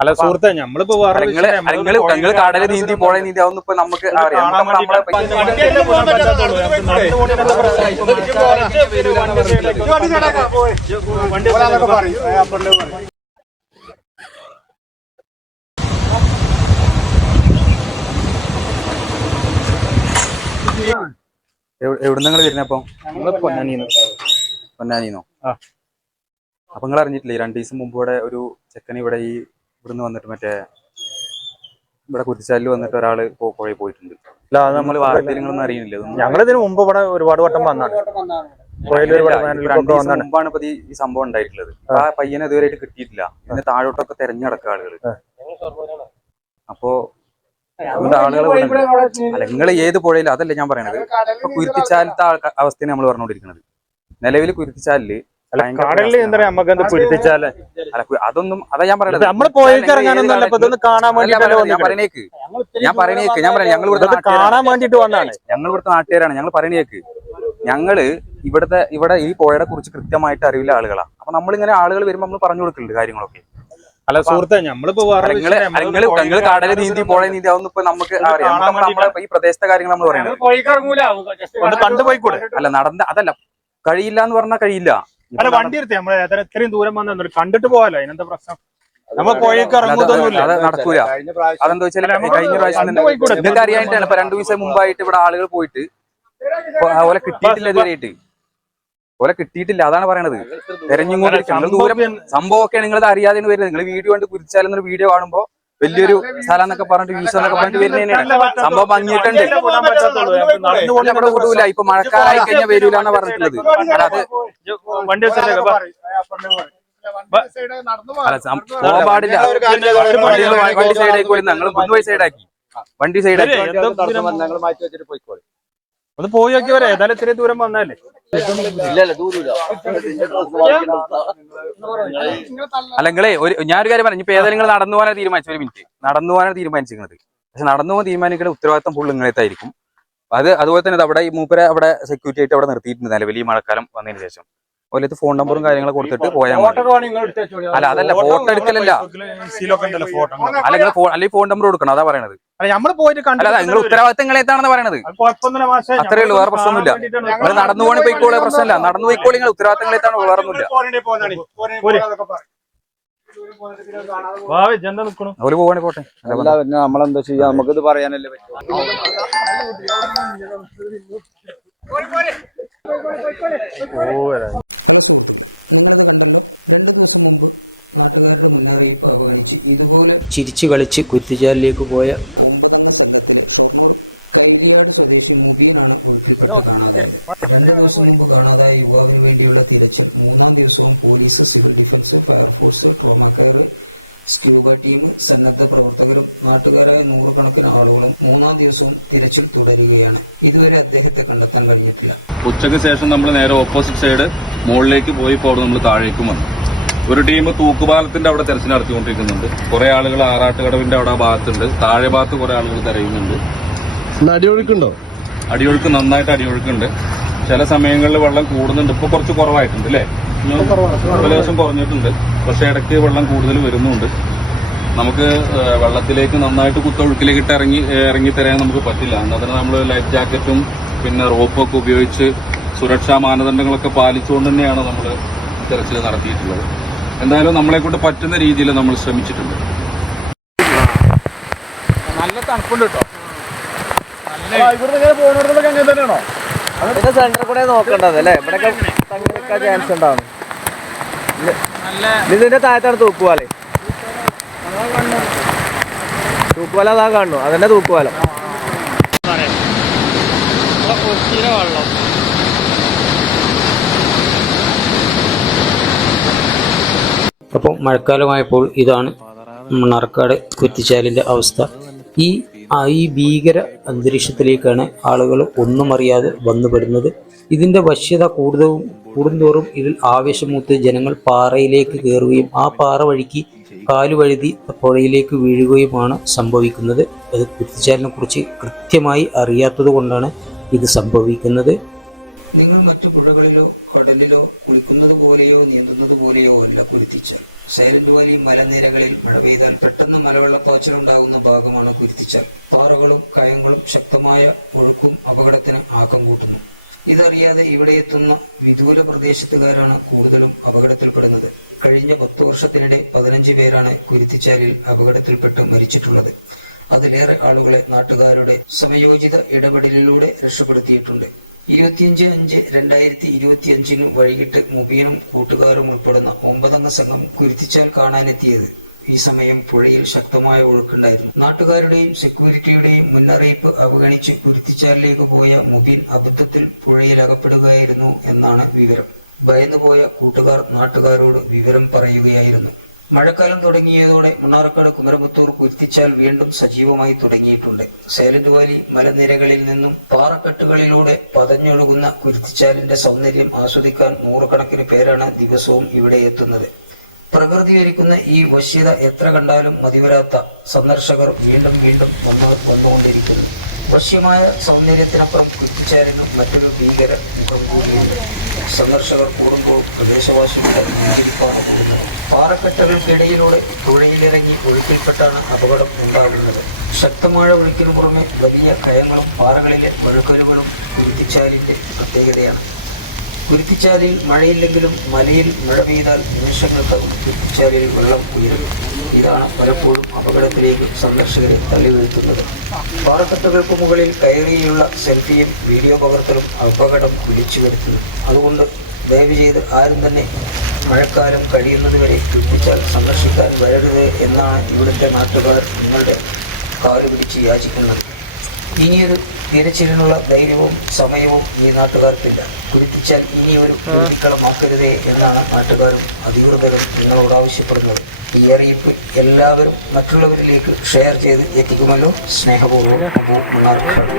അല്ല സുഹൃത്തെ നമ്മളിപ്പോ വേറെ നിങ്ങൾ നിങ്ങൾ നിങ്ങൾ കടൽ നീന്തി പുഴ നീന്തി അതൊന്നും ഇപ്പൊ നമുക്ക് അറിയാം. എവിടുന്ന് നിങ്ങൾ വരുന്നപ്പം പൊന്നാനിന്നോ. ആ. അപ്പൊ നിങ്ങൾ അറിഞ്ഞിട്ടില്ലേ രണ്ടു ദിവസം മുമ്പ് ഇവിടെ ഒരു ചെക്കൻ ഇവിടെ ഈ ഇവിടുന്ന് വന്നിട്ട് മറ്റേ ഇവിടെ കുരിശാലിൽ വന്നിട്ട് ഒരാൾ പോയി പുഴയിൽ പോയിട്ടുണ്ട്. നമ്മൾ വാർത്തയിലൊന്നും അറിയുന്നില്ല. ഞങ്ങൾ ഇതിന് മുമ്പ് ഇവിടെ ഒരുപാട് വട്ടം വന്നാണ്. മുമ്പാണ് ഇപ്പൊ ഈ- ഈ സംഭവം ഉണ്ടായിട്ടുള്ളത്. ആ. പയ്യനെ ഇതുവരെയായിട്ട് കിട്ടിയിട്ടില്ല. പിന്നെ താഴോട്ടൊക്കെ തെരഞ്ഞെടുക്കുക ആളുകൾ അപ്പോ ആളുകൾ അല്ല നിങ്ങൾ ഏത് പുഴയിലും അതല്ല ഞാൻ പറയണത്. ഇപ്പൊ കുരുത്തിച്ചാലത്തെ ആൾക്ക- അവസ്ഥയാണ് നമ്മൾ പറഞ്ഞുകൊണ്ടിരിക്കുന്നത്. നിലവിൽ കുരുത്തിച്ചാലിൽ അല്ല കടലിൽ എന്താ പറയാ നമുക്ക് എന്ത് പിടിപ്പിച്ചാലേ? അതൊന്നും അതാ ഞാൻ പറയുന്നത് നമ്മൾ ഇപ്പൊ ഇതൊന്ന് കാണാൻ വേണ്ടി ഞാൻ പറയണേക്ക്. ഞാൻ പറയണേക്ക് ഞാൻ പറയാം ഞങ്ങൾ ഇവിടുത്തെ കാണാൻ വേണ്ടിട്ട് വന്നാണ്. ഞങ്ങൾ ഇവിടുത്തെ നാട്ടുകാരാണ്. ഞങ്ങൾ പറയണേക്ക്. ഞങ്ങൾ ഇവിടുത്തെ ഇവിടെ ഈ പുഴയെ കുറിച്ച് കൃത്യമായിട്ട് അറിവില്ല ആളുകളാ. അപ്പൊ നമ്മളിങ്ങനെ ആളുകൾ വരുമ്പോൾ നമ്മൾ പറഞ്ഞു കൊടുക്കുന്നുണ്ട് കാര്യങ്ങളൊക്കെ. അല്ല സുഹൃത്തെ നമ്മളിപ്പോ നിങ്ങൾ കടൽ നീന്തി പുഴ നീന്തി അതൊന്നും ഇപ്പൊ നമുക്ക് അറിയാം. നമ്മൾ ഈ പ്രദേശത്തെ കാര്യങ്ങൾ നമ്മൾ പറയുന്നത് കണ്ടുപോയിക്കൂടെ അല്ല നടന്ന അതല്ല. കഴിയില്ല എന്ന് പറഞ്ഞാൽ കഴിയില്ല. അല്ല വണ്ടി എടുത്തേ നമ്മൾ എത്രയും ഇത്രയും ദൂരം വന്നു കണ്ടിട്ട് പോവാലോ അതിനെന്താ പ്രശ്നം? നമ്മ ഇറങ്ങുന്നൊന്നുമില്ല നടക്കൂല. അതെന്താ വെച്ചാൽ കഴിഞ്ഞ പ്രാവശ്യം അറിയാനായിട്ടാണ് ഇപ്പൊ രണ്ടു ദിവസം മുമ്പായിട്ട് ഇവിടെ ആളുകൾ പോയിട്ട് ഇപ്പൊ ഓലെ കിട്ടിയിട്ടില്ല ഇതുവരെയായിട്ട്. ഓലെ കിട്ടിയിട്ടില്ല അതാണ് പറയണത്. ദൂരം സംഭവമൊക്കെ നിങ്ങൾ ഇത് അറിയാതെ വരുന്നത്. നിങ്ങൾ വീഡിയോ കണ്ട് കുരിച്ചാലെന്നൊരു വീഡിയോ കാണുമ്പോ വലിയൊരു സ്ഥലം എന്നൊക്കെ പറഞ്ഞിട്ട് യൂസ് എന്നൊക്കെ പറഞ്ഞിട്ട് വരുന്നതിനാണ് സംഭവം ഭംഗിയിട്ടുണ്ട് നടന്നു ഓലെ അവിടെ വിടൂല ഇപ്പൊ മഴക്കാലായി കഴിഞ്ഞാൽ വരൂല എന്നാ പറഞ്ഞിട്ടുള്ളത് അല്ല അത് അല്ല പാടില്ല വണ്ടി സൈഡാക്കി പോയി ഞങ്ങൾ മുൻപോയി സൈഡാക്കി വണ്ടി സൈഡാക്കി ഒന്ന് പോയി നോക്കി വരെ ഏതായാലും ഇത്രയും ദൂരം വന്നാലേ അല്ല നിങ്ങളെ ഒരു ഞാനൊരു കാര്യം പറഞ്ഞു ഇപ്പൊ ഏതായാലും നിങ്ങൾ നടന്നു പോകാനാണ് തീരുമാനിച്ചു ഒരു മിനിറ്റ്. നടന്നു പോകാനാണ് തീരുമാനിച്ചിരിക്കുന്നത്. പക്ഷെ നടന്നു പോകാൻ തീരുമാനിക്കുന്ന ഉത്തരവാദിത്തം ഫുൾ നിങ്ങളെത്തായിരിക്കും അത് അതുപോലെ തന്നെ അവിടെ ഈ മൂപ്പര അവിടെ സെക്യൂരിറ്റി ആയിട്ട് അവിടെ നിർത്തിയിട്ടുണ്ട് നിലവിൽ ഈ മഴക്കാലം വന്നതിന് ശേഷം. അതുപോലെ ഫോൺ നമ്പറും കാര്യങ്ങളും കൊടുത്തിട്ട് പോയാൽ മതി. അല്ല അതല്ല ഫോട്ടോ എടുക്കലല്ല. ഫോട്ടോ അല്ല നിങ്ങൾ ഫോൺ അല്ലെങ്കിൽ ഫോൺ നമ്പർ കൊടുക്കണം. അതാ പറയണത്. അല്ല നമ്മൾ പോയിട്ട് കണ്ടു അല്ല, നിങ്ങൾ ഉത്തരവാദിത്തങ്ങൾ ഏതാണെന്ന് പറയണത്? അത്രേ ഉള്ളൂ, വേറെ പ്രശ്നമൊന്നുമില്ല. നിങ്ങൾ നടന്നു പോകണ പോയിക്കോളെ പ്രശ്നമില്ല. നടന്നു പോയിക്കോളി നിങ്ങൾ ഉത്തരവാദിത്തങ്ങളെത്താണ് വേറെ ഒന്നുമില്ല. ഭാവി ജന്ത നിക്കണു? അവർ പോവാണെ പോട്ടെ. നമ്മളെന്താ ചെയ്യാ? നമുക്കിത് പറയാനല്ലേ പറ്റും. ഹലോ സുഹൃത്തുക്കളെ നിങ്ങളിത് കണ്ടല്ലോ? രണ്ടു ദിവസം മുമ്പ് നാട്ടുകാരുടെ മുന്നറിയിപ്പ് അവഗണിച്ച് ഇതുപോലെ ചിരിച്ചു കളിച്ച് കുറ്റിച്ചാലിലേക്ക് പോയ ഒമ്പതംഗ സംഘത്തിലെ ഷൊർണൂർ കൈലിയാട് സ്വദേശി മുബീനാണ് ഒഴുക്കിൽപ്പെട്ട് കാണാതായത്. രണ്ട് ദിവസം മുമ്പ് കാണാതായ യുവാവിന് വേണ്ടിയുള്ള തിരച്ചിൽ മൂന്നാം ദിവസവും police civil defence fire force trauma care scuba team സന്നദ്ധ പ്രവർത്തകരും നാട്ടുകാരായ നൂറുകണക്കിന് ആളുകളും മൂന്നാം ദിവസവും തിരച്ചിൽ തുടരുകയാണ്. ഇതുവരെ അദ്ദേഹത്തെ കണ്ടെത്താൻ കഴിഞ്ഞിട്ടില്ല. ഉച്ചയ്ക്ക് ശേഷം നമ്മൾ നേരെ ഓപ്പോസിറ്റ് സൈഡ് മുകളിലേക്ക് പോയി ഇപ്പോൾ നമ്മൾ താഴേക്കും വന്നു. ഒരു ടീം തൂക്കുപാലത്തിന്റെ അവിടെ തെരച്ചിൽ നടത്തിക്കൊണ്ടിരിക്കുന്നുണ്ട്. കുറെ ആളുകൾ ആറാട്ടുകടവിന്റെ അവിടെ ഭാഗത്തുണ്ട്. താഴെ ഭാഗത്ത് കുറെ ആളുകൾ തെരയുന്നുണ്ട്. അടിയൊഴുക്കുണ്ടോ? അടിയൊഴുക്ക് നന്നായിട്ട് അടിയൊഴുക്കുണ്ട്. ചില സമയങ്ങളിൽ വെള്ളം കൂടുന്നുണ്ട്. ഇപ്പൊ കുറച്ച് കുറവായിട്ടുണ്ട് അല്ലേ? ഏകദേശം കുറഞ്ഞിട്ടുണ്ട്. പക്ഷെ ഇടയ്ക്ക് വെള്ളം കൂടുതൽ വരുന്നുണ്ട്. നമുക്ക് വെള്ളത്തിലേക്ക് നന്നായിട്ട് കുത്തൊഴുക്കിലേക്ക് ഇട്ട് ഇറങ്ങി ഇറങ്ങി തരാൻ നമുക്ക് പറ്റില്ല. അതിന് നമ്മൾ ലൈഫ് ജാക്കറ്റും പിന്നെ റോപ്പൊക്കെ ഉപയോഗിച്ച് സുരക്ഷാ മാനദണ്ഡങ്ങളൊക്കെ പാലിച്ചുകൊണ്ട് തന്നെയാണ് നമ്മൾ തെരച്ചിൽ നടത്തിയിട്ടുള്ളത്. എന്തായാലും നമ്മളെ കൊണ്ട് പറ്റുന്ന രീതിയിൽ നമ്മൾ ശ്രമിച്ചിട്ടുണ്ട്. നല്ല തണുപ്പുണ്ട് കേട്ടോ സെന്റർ കൂടെ നോക്കേണ്ടത് അല്ലേ? ഇവിടെ ചാൻസ് ഉണ്ടാവും. ഇതിന്റെ താഴത്താണ് തൂക്കുവാലേ. തൂക്കുവാല അതാ കാണുന്നു. അതന്നെ തൂക്കുവാലം. അപ്പോൾ മഴക്കാലമായപ്പോൾ ഇതാണ് മണ്ണാർക്കാട് കുറ്റിച്ചാലിന്റെ അവസ്ഥ. ഈ ഈ ഭീകര അന്തരീക്ഷത്തിലേക്കാണ് ആളുകൾ ഒന്നും അറിയാതെ വന്നു വരുന്നത്. ഇതിന്റെ വശ്യത കൂടുതലും കൂടുന്തോറും ഇതിൽ ആവേശമൂത്ത് ജനങ്ങൾ പാറയിലേക്ക് കയറുകയും ആ പാറ വഴിക്ക് കാലുവഴുതി പുഴയിലേക്ക് വീഴുകയുമാണ് സംഭവിക്കുന്നത്. അത് കുറ്റിച്ചാലിനെ കുറിച്ച് കൃത്യമായി അറിയാത്തത് കൊണ്ടാണ് ഇത് സംഭവിക്കുന്നത്. നിങ്ങൾ മറ്റു പുഴകളിലോ കടലിലോ കുളിക്കുന്നത് പോലെയോ നീന്തുന്നത് പോലെയോ അല്ല കുരുത്തിച്ചാൽ. സൈലന്റ് വാലി മലനിരകളിൽ മഴ പെയ്താൽ പെട്ടെന്ന് മലവെള്ളപ്പാച്ചിലുണ്ടാകുന്ന ഭാഗമാണ് കുരുത്തിച്ചാൽ. പാറകളും കയങ്ങളും ശക്തമായ ഒഴുക്കും അപകടത്തിന് ആക്കം കൂട്ടുന്നു. ഇതറിയാതെ ഇവിടെ എത്തുന്ന വിദൂര പ്രദേശത്തുകാരാണ് കൂടുതലും അപകടത്തിൽപ്പെടുന്നത്. കഴിഞ്ഞ പത്തു വർഷത്തിനിടെ പതിനഞ്ച് പേരാണ് കുരുത്തിച്ചാലിൽ അപകടത്തിൽപ്പെട്ട് മരിച്ചിട്ടുള്ളത്. അതിലേറെ ആളുകളെ നാട്ടുകാരുടെ സമയോചിത ഇടപെടലിലൂടെ രക്ഷപ്പെടുത്തിയിട്ടുണ്ട്. ഇരുപത്തിയഞ്ച് അഞ്ച് രണ്ടായിരത്തി ഇരുപത്തിയഞ്ചിന് വൈകിട്ട് മുബീനും കൂട്ടുകാരും ഉൾപ്പെടുന്ന ഒമ്പതംഗ സംഘം കുരുത്തിച്ചാൽ കാണാനെത്തിയത്. ഈ സമയം പുഴയിൽ ശക്തമായ ഒഴുക്കുണ്ടായിരുന്നു. നാട്ടുകാരുടെയും സെക്യൂരിറ്റിയുടെയും മുന്നറിയിപ്പ് അവഗണിച്ച് കുരുത്തിച്ചാലിലേക്ക് പോയ മുബീൻ അബദ്ധത്തിൽ പുഴയിൽ അകപ്പെടുകയായിരുന്നു എന്നാണ് വിവരം. ഭയന്നുപോയ കൂട്ടുകാർ നാട്ടുകാരോട് വിവരം പറയുകയായിരുന്നു. മഴക്കാലം തുടങ്ങിയതോടെ മണ്ണാർക്കാട് കുമരമുത്തൂർ കുരുത്തിച്ചാൽ വീണ്ടും സജീവമായി തുടങ്ങിയിട്ടുണ്ട്. സൈലന്റ് വാലി മലനിരകളിൽ നിന്നും പാറക്കെട്ടുകളിലൂടെ പതഞ്ഞൊഴുകുന്ന കുരുത്തിച്ചാലിന്റെ സൗന്ദര്യം ആസ്വദിക്കാൻ നൂറുകണക്കിന് പേരാണ് ദിവസവും ഇവിടെ എത്തുന്നത്. പ്രകൃതി ഒരുക്കുന്ന ഈ വശ്യത എത്ര കണ്ടാലും മതിവരാത്ത സന്ദർശകർ വീണ്ടും വീണ്ടും വന്നു വന്നുകൊണ്ടിരിക്കുന്നു. വശ്യമായ സൗന്ദര്യത്തിനപ്പുറം കുറ്റിച്ചാലിനും മറ്റൊരു ഭീകര മുഖം കൂടിയുണ്ട്. സന്ദർശകർ കൂടുമ്പോൾ പ്രദേശവാസികളുടെ നെഞ്ചിരിപ്പാണ് കൂടുന്നത്. പാറക്കെട്ടുകൾക്കിടയിലൂടെ പുഴയിലിറങ്ങി ഒഴുക്കിൽപ്പെട്ടാണ് അപകടം ഉണ്ടാകുന്നത്. ശക്തമായ ഒഴുക്കിനു പുറമെ വലിയ കയങ്ങളും പാറകളിലെ വഴുക്കലുകളും കുരുത്തിച്ചാലിന്റെ പ്രത്യേകതയാണ്. കുരുത്തിച്ചാലിൽ മഴയില്ലെങ്കിലും മലയിൽ മഴ പെയ്താൽ നിമിഷങ്ങൾക്കകം കുരുത്തിച്ചാലിൽ വെള്ളം ഉയരും. ഇതാണ് പലപ്പോഴും അപകടത്തിലേക്ക് സന്ദർശകരെ തള്ളിവീഴ്ത്തുന്നത്. പാറക്കെട്ടുകൾക്ക് മുകളിൽ കയറിയുള്ള സെൽഫിയും വീഡിയോ പകർത്തലും അപകടം വിളിച്ചു വരുത്തുന്നു അതുകൊണ്ട് ദയവ് ചെയ്ത് ആരും തന്നെ മഴക്കാലം കഴിയുന്നതുവരെ കുട്ടിച്ചാൽ സന്ദർശിക്കാൻ വരരുത് എന്നാണ് ഇവിടുത്തെ നാട്ടുകാർ നിങ്ങളുടെ കാലു പിടിച്ച് യാചിക്കുന്നത്. ഇനിയൊരു തിരച്ചിലിനുള്ള ധൈര്യവും സമയവും ഈ നാട്ടുകാർക്കില്ല. കുരുത്തിച്ചാൽ ഇനിയൊരു കുരുതിക്കളമാക്കരുതേ എന്നാണ് നാട്ടുകാരും അധികൃതരും നിങ്ങളോട് ആവശ്യപ്പെടുന്നത്. ഈ അറിയിപ്പ് എല്ലാവരും മറ്റുള്ളവരിലേക്ക് ഷെയർ ചെയ്ത് എത്തിക്കുമല്ലോ. സ്നേഹപൂർവം അബു മണ്ണാർക്കാട്